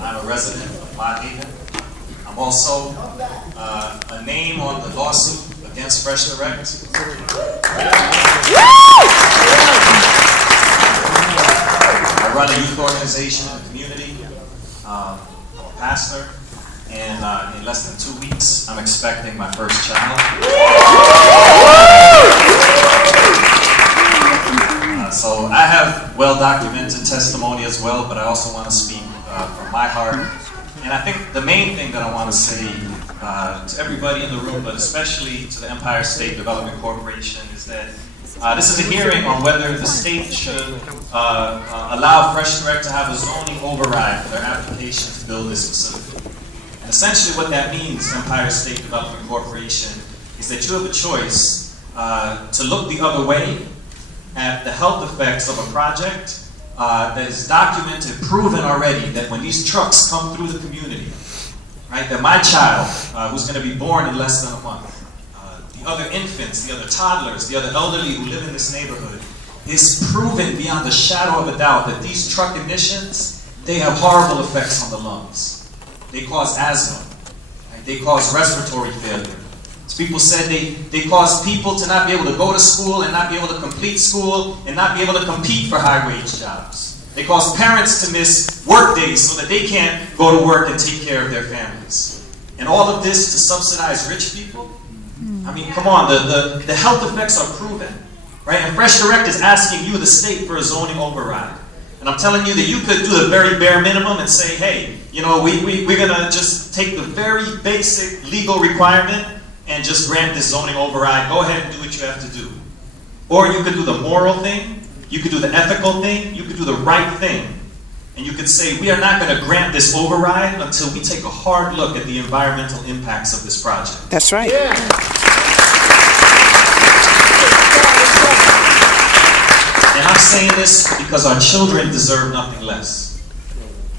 I'm a resident of Mott Haven. I'm also a name on the lawsuit against Fresh Direct. I run a youth organization in the community. I'm a pastor, and in less than 2 weeks, I'm expecting my first child. So I have well-documented testimony as well, but I also want to speak from my heart. And I think the main thing that I want to say to everybody in the room, but especially to the Empire State Development Corporation, is that this is a hearing on whether the state should allow Fresh Direct to have a zoning override for their application to build this facility. And essentially what that means, Empire State Development Corporation, is that you have a choice to look the other way at the health effects of a project that is documented, proven already, that when these trucks come through the community, right, that my child, who's going to be born in less than a month, the other infants, the other toddlers, the other elderly who live in this neighborhood, is proven beyond a shadow of a doubt that these truck emissions, they have horrible effects on the lungs. They cause asthma, right? They cause respiratory failure. People said they cause people to not be able to go to school and not be able to complete school and not be able to compete for high-wage jobs. They cause parents to miss work days so that they can't go to work and take care of their families. And all of this to subsidize rich people? I mean, come on, the health effects are proven, right? And Fresh Direct is asking you, the state, for a zoning override. And I'm telling you that you could do the very bare minimum and say, hey, you know, we're going to just take the very basic legal requirement and just grant this zoning override. Go ahead and do what you have to do. Or you could do the moral thing, you could do the ethical thing, you could do the right thing. And you could say, we are not going to grant this override until we take a hard look at the environmental impacts of this project. That's right. Yeah. And I'm saying this because our children deserve nothing less.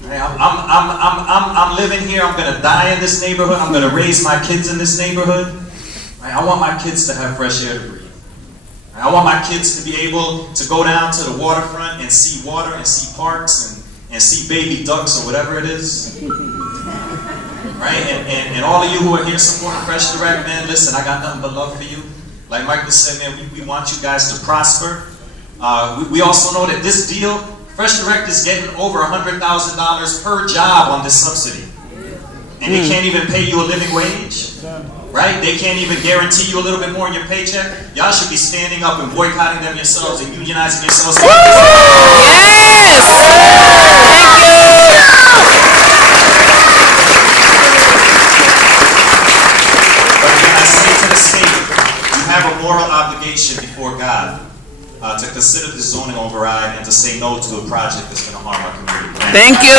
I'm living here, I'm going to die in this neighborhood, I'm going to raise my kids in this neighborhood. I want my kids to have fresh air to breathe. I want my kids to be able to go down to the waterfront and see water and see parks and see baby ducks or whatever it is. Right? And all of you who are here supporting Fresh Direct, man, listen, I got nothing but love for you. Like Michael said, man, we want you guys to prosper. We also know that this deal, Fresh Direct is getting over $100,000 per job on this subsidy. And they can't even pay you a living wage, right? They can't even guarantee you a little bit more in your paycheck. Y'all should be standing up and boycotting them yourselves and unionizing yourselves. Yes! Thank you! But again, I say to the state, you have a moral obligation before God to consider the zoning override and to say no to a project that's going to harm our community. Thank you.